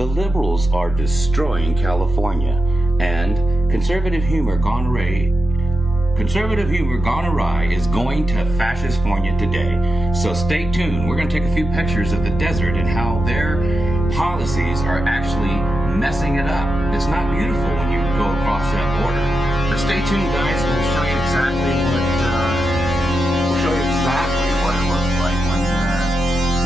The liberals are destroying California, and conservative humor gone awry is going to fascistfornia today. So stay tuned. We're going to take a few pictures of the desert and how their policies are actually messing it up. It's not beautiful when you go across that border. But stay tuned, guys. We'll show you exactly what it looks like when the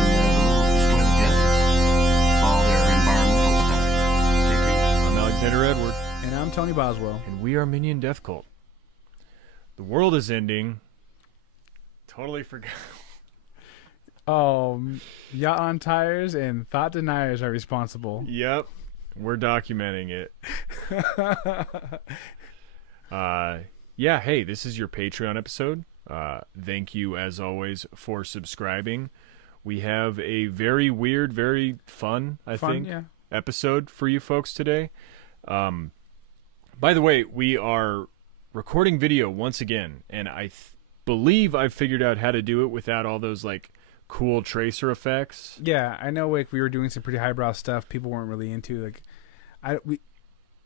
liberals destroy the deserts. All their environmental stuff. Stay tuned. I'm Alexander Edward. And I'm Tony Boswell. And we are Minion Death Cult. The world is ending. Totally forgot. Yacht untiers and thot deniers are responsible. Yep. We're documenting it. Yeah, hey, this is your Patreon episode. Thank you, as always, for subscribing. We have a very weird, very fun, I think, episode for you folks today. By the way, we are recording video once again, and I believe I've figured out how to do it without all those, like, cool tracer effects. Yeah, I know, like, we were doing some pretty highbrow stuff people weren't really into. Like,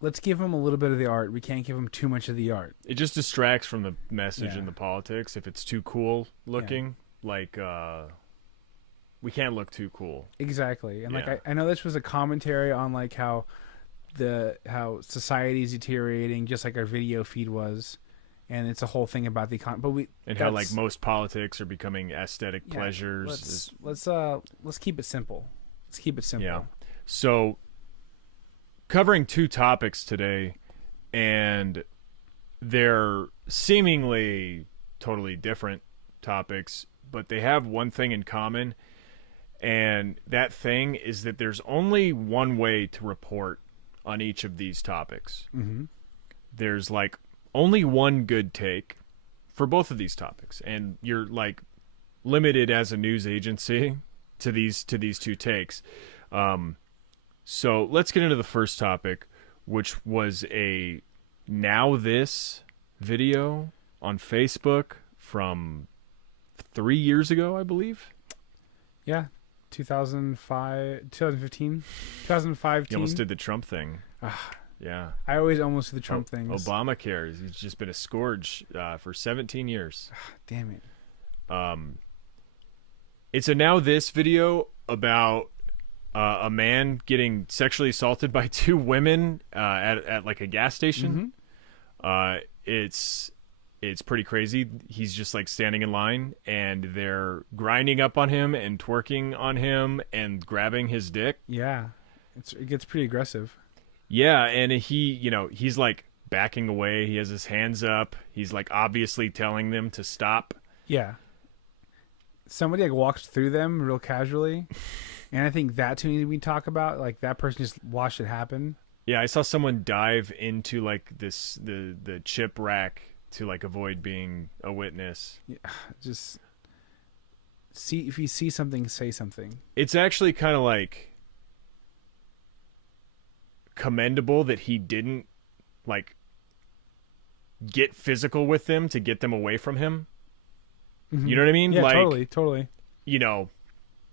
let's give them a little bit of the art. We can't give them too much of the art. It just distracts from the message and the politics. If it's too cool looking, like, we can't look too cool. Exactly. And like, I know this was a commentary on like how society is deteriorating, just like our video feed was, and it's a whole thing about the how like most politics are becoming aesthetic pleasures. Let's keep it simple. Let's keep it simple. Yeah. So, covering two topics today, and they're seemingly totally different topics, but they have one thing in common, and that thing is that there's only one way to report on each of these topics. Mm-hmm. There's like only one good take for both of these topics, and you're like limited as a news agency to these two takes. So let's get into the first topic, which was a Now This video on Facebook from 3 years ago, I believe. Yeah, 2015. You almost did the Trump thing. Yeah. I always almost do the Trump things. Obamacare. He's just been a scourge for 17 years. Damn it. It's a Now This video about a man getting sexually assaulted by two women at like a gas station. Mm-hmm. It's pretty crazy. He's just like standing in line, and they're grinding up on him and twerking on him and grabbing his dick. Yeah, it gets pretty aggressive. Yeah, and he's like backing away. He has his hands up. He's like obviously telling them to stop. Yeah. Somebody like walks through them real casually, and I think that's who we talk about. Like that person just watched it happen. Yeah, I saw someone dive into like the chip rack to like avoid being a witness. Yeah, just if you see something, say something. It's actually kind of like commendable that he didn't like get physical with them to get them away from him. Mm-hmm. You know what I mean? Yeah, like, totally. You know,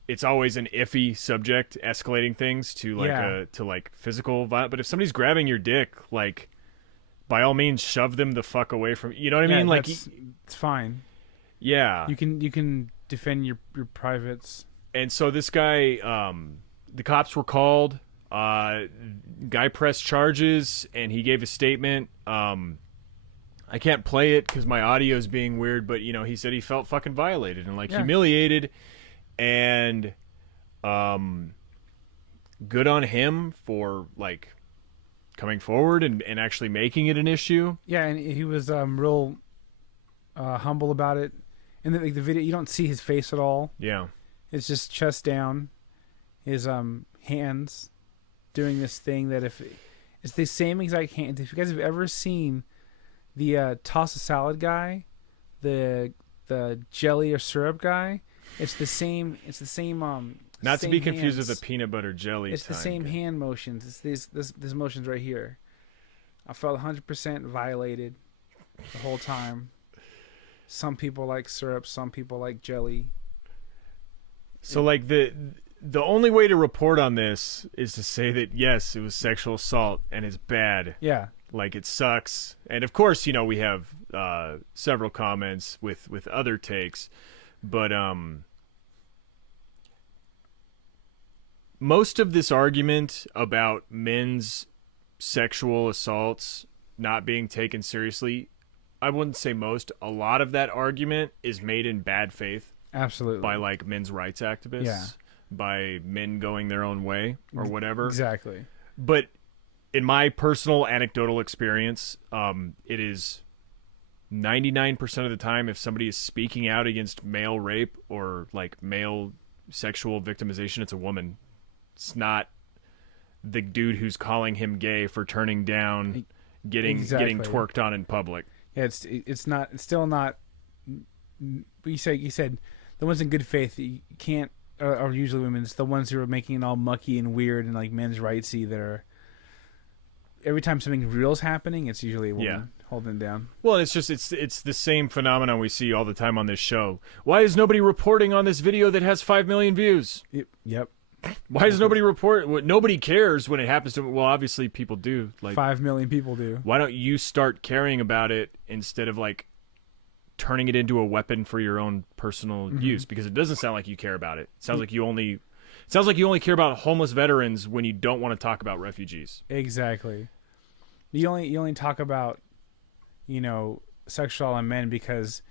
it's always an iffy subject, escalating things to like to like physical violence. But if somebody's grabbing your dick, like, by all means, shove them the fuck away from. You know what I mean? Like, it's fine. Yeah, you can defend your privates. And so this guy, the cops were called. Guy pressed charges, and he gave a statement. I can't play it because my audio is being weird, but he said he felt fucking violated and like humiliated, and good on him for like coming forward and actually making it an issue. Yeah, and he was real humble about it. And the video, you don't see his face at all. Yeah, it's just chest down, his hands doing this thing that if it's the same exact hand. If you guys have ever seen the toss a salad guy, the jelly or syrup guy, it's the same. It's the same. Not same to be confused hands. with the peanut butter jelly. It's the same hand motions. It's these motions right here. I felt 100% violated the whole time. Some people like syrup. Some people like jelly. So like The only way to report on this is to say that, yes, it was sexual assault and it's bad. Yeah. Like, it sucks. And, of course, you know, we have several comments with other takes. But most of this argument about men's sexual assaults not being taken seriously, I wouldn't say most. A lot of that argument is made in bad faith. Absolutely. By, like, men's rights activists. Yeah. By men going their own way or whatever. Exactly. But in my personal anecdotal experience, it is 99% of the time if somebody is speaking out against male rape or like male sexual victimization, it's a woman. It's not the dude who's calling him gay for turning down getting twerked on in public. Yeah, it's still not. You said the ones in good faith you can't are usually women. It's the ones who are making it all mucky and weird and like men's rightsy that are. Every time something real's happening, it's usually a woman holding it down. Well, it's just it's the same phenomenon we see all the time on this show. Why is nobody reporting on this video that has 5 million views? Yep. Why does nobody report? Nobody cares when it happens to. Well, obviously people do. Like 5 million people do. Why don't you start caring about it instead of like turning it into a weapon for your own personal use? Because it doesn't sound like you care about it. It sounds like you only care about homeless veterans when you don't want to talk about refugees. Exactly. You only talk about, sexual on men because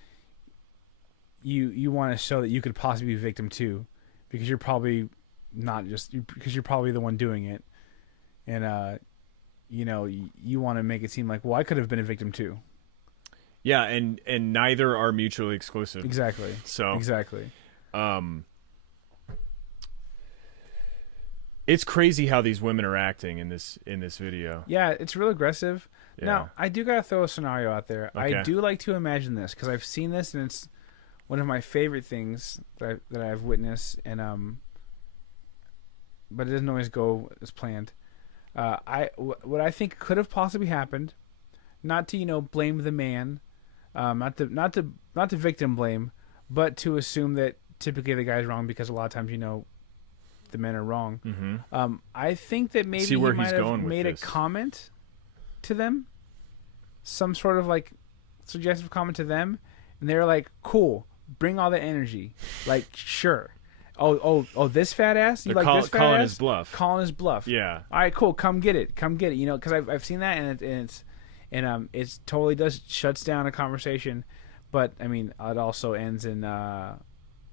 you want to show that you could possibly be a victim too, because you're probably because you're probably the one doing it, and you want to make it seem like, well, I could have been a victim too. Yeah, and neither are mutually exclusive. Exactly. So exactly. It's crazy how these women are acting in this video. Yeah, it's real aggressive. Yeah. Now, I do gotta throw a scenario out there. Okay. I do like to imagine this because I've seen this and it's one of my favorite things that I've witnessed, and but it doesn't always go as planned. What I think could have possibly happened, not to blame the man, not to victim blame, but to assume that typically the guy's wrong because a lot of times the men are wrong. Mm-hmm. I think that maybe he might have made a comment to them, some sort of like suggestive comment to them, and they're like, "Cool, bring all the energy." Like, sure. Oh, this fat ass. You They're like this fat calling ass? his bluff. Calling his bluff. Yeah. All right, cool. Come get it. Because I've seen that, and it's totally does shuts down a conversation, but I mean it also ends in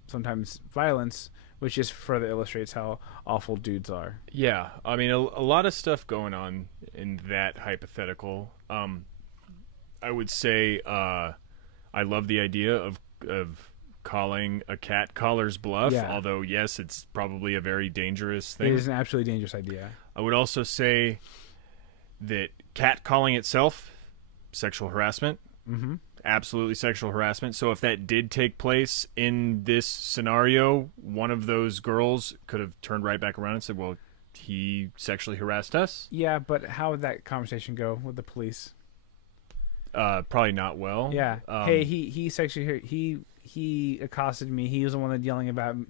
sometimes violence, which just further illustrates how awful dudes are. Yeah, I mean a lot of stuff going on in that hypothetical. I would say I love the idea of calling a cat caller's bluff, although yes, it's probably a very dangerous thing. It is an absolutely dangerous idea. I would also say that cat calling itself, sexual harassment. Mm-hmm. Absolutely sexual harassment. So if that did take place in this scenario, one of those girls could have turned right back around and said, well, he sexually harassed us. Yeah, but how would that conversation go with the police? Probably not well. Yeah. Hey, he sexually he accosted me. He was the one that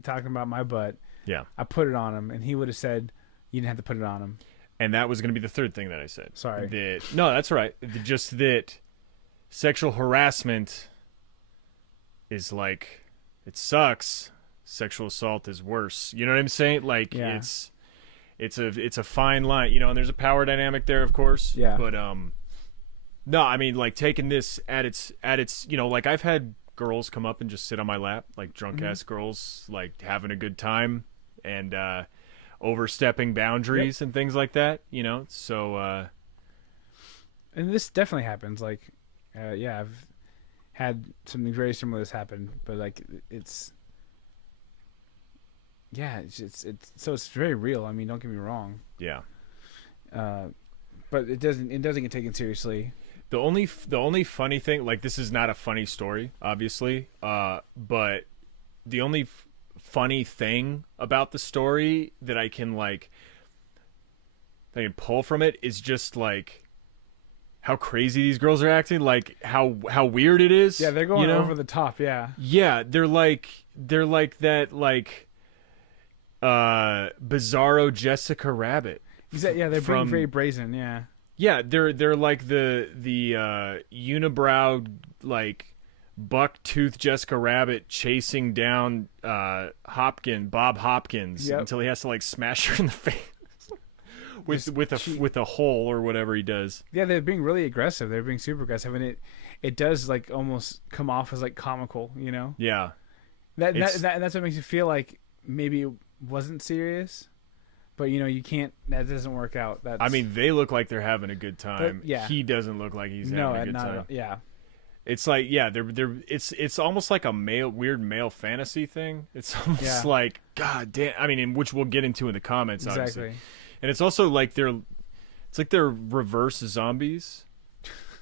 talking about my butt. Yeah. I put it on him, and he would have said you didn't have to put it on him. And that was going to be the third thing that I said. Sorry. No, that's right. Just that sexual harassment is like, it sucks. Sexual assault is worse. You know what I'm saying? Like, it's a fine line, and there's a power dynamic there, of course. Yeah. But no, I mean, like, taking this at its like, I've had girls come up and just sit on my lap, like drunk ass girls, like having a good time and overstepping boundaries and things like that, so and this definitely happens. Like I've had something very similar to this happen, but like it's so it's very real. I mean, don't get me wrong. Yeah. But it doesn't get taken seriously. The only funny thing, like, this is not a funny story, obviously, but the only funny thing about the story that I can pull from it is just like how crazy these girls are acting, like how weird it is. Yeah, they're going over the top. Yeah. Yeah, they're like that, like Bizarro Jessica Rabbit. Yeah, they're being very brazen. Yeah. Yeah, they're like the unibrow like buck-toothed Jessica Rabbit chasing down Bob Hopkins until he has to like smash her in the face with a hole or whatever he does. Yeah, they're being really aggressive. They're being super aggressive, and it does like almost come off as like comical, you know? Yeah. That's what makes you feel like maybe it wasn't serious. But, you know, you can't... That doesn't work out. I mean, they look like they're having a good time. But, yeah. He doesn't look like he's having a good time. Yeah. It's like, yeah, it's almost like a weird male fantasy thing. It's almost like, God damn... I mean, which we'll get into in the comments, obviously. Exactly. And it's also like they're reverse zombies.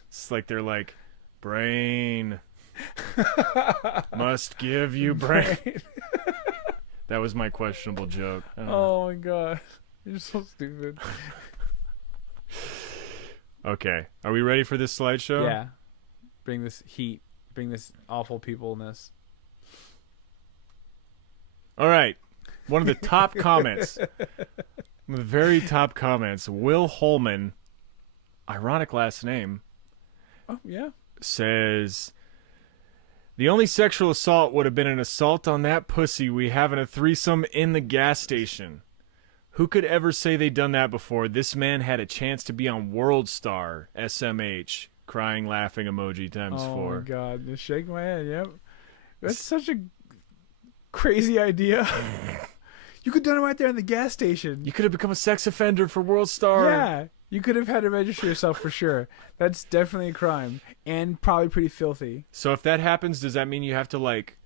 It's like they're like, brain... must give you brain. That was my questionable joke. Oh my god. You're so stupid. Okay. Are we ready for this slideshow? Yeah. Bring this heat. Bring this awful peopleness. All right. One of the top comments. One of the very top comments. Will Holman, ironic last name. Oh, yeah. Says... The only sexual assault would have been an assault on that pussy we having a threesome in the gas station. Who could ever say they done that before? This man had a chance to be on World Star, SMH. Crying, laughing emoji times 4. Oh my god, just shake my head, yep. That's such a crazy idea. You could have done it right there in the gas station. You could have become a sex offender for World Star. Yeah, you could have had to register yourself for sure. That's definitely a crime. And probably pretty filthy. So if that happens, does that mean you have to like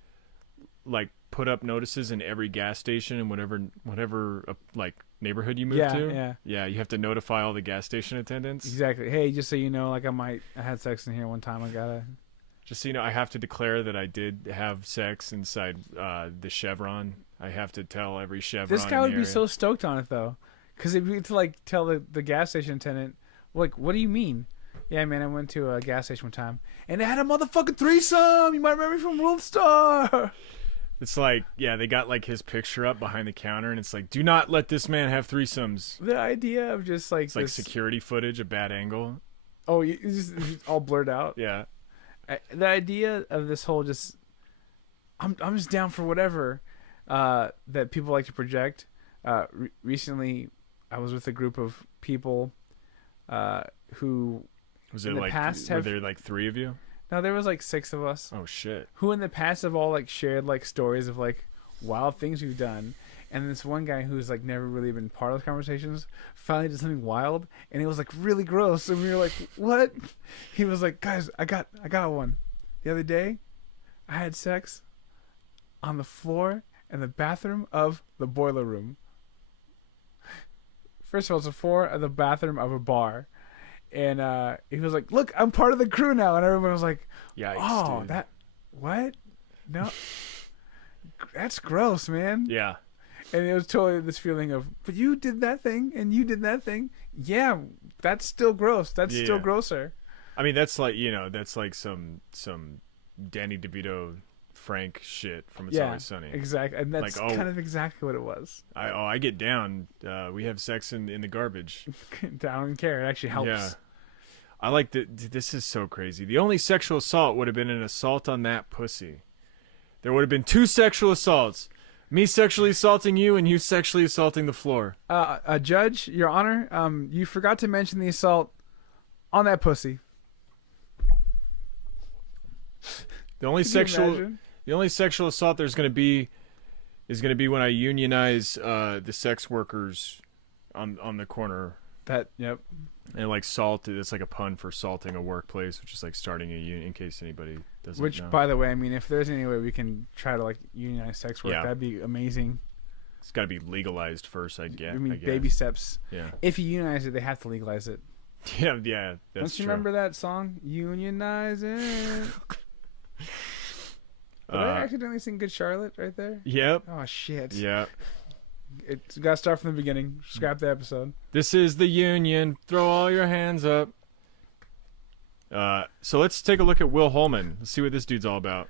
put up notices in every gas station in whatever like neighborhood you move to? Yeah, you have to notify all the gas station attendants. Exactly. Hey, just so you know, like I had sex in here one time. Just so you know, I have to declare that I did have sex inside the Chevron. I have to tell every Chevron. This guy would be area. so stoked on it though, because if you to like tell the gas station attendant, like, what do you mean? Yeah, man, I went to a gas station one time, and they had a motherfucking threesome. You might remember me from World Star. It's like, yeah, they got like his picture up behind the counter, and it's like, do not let this man have threesomes. The idea of just like... It's like security footage, a bad angle. Oh, it's just all blurred out? Yeah. The idea of this whole just... I'm just down for whatever that people like to project. Recently, I was with a group of people who... Was it like, were there like 3 of you? No, there was like 6 of us. Oh shit! Who in the past have all like shared like stories of like wild things we've done, and this one guy who's like never really been part of those conversations finally did something wild, and it was like really gross, and we were like, "What?" He was like, "Guys, I got one. The other day, I had sex on the floor in the bathroom of the boiler room. First of all, it's the floor of the bathroom of a bar." And he was like, "Look, I'm part of the crew now." And everyone was like, "Yikes, oh, dude. that, what? No, that's gross, man." Yeah. And it was totally this feeling of, "But you did that thing, and you did that thing. Yeah, that's still gross. That's still grosser." I mean, that's like, you know, that's like some Danny DeVito, Frank shit from It's Always Sunny. Exactly, and that's like, kind of exactly what it was. I get down. We have sex in the garbage. I don't care. It actually helps. Yeah. I like that. This is so crazy. The only sexual assault would have been an assault on that pussy. There would have been 2 sexual assaults. Me sexually assaulting you and you sexually assaulting the floor. Judge, Your Honor, you forgot to mention the assault on that pussy. The only sexual assault there's going to be is going to be when I unionize the sex workers on the corner. Yep. And like salt, it's like a pun for salting a workplace, which is like starting a union, in case anybody doesn't know. Which, by the way, I mean, if there's any way we can try to like unionize sex work, that'd be amazing. It's got to be legalized first, I guess. I mean, baby steps. Yeah. If you unionize it, they have to legalize it. Yeah, that's Don't you remember that song? Unionize it. Did I accidentally sing Good Charlotte right there? Yep. Oh, shit. Yeah. It's got to start from the beginning. Scrap the episode. This is the union. Throw all your hands up. So let's take a look at Will Holman. Let's see what this dude's all about.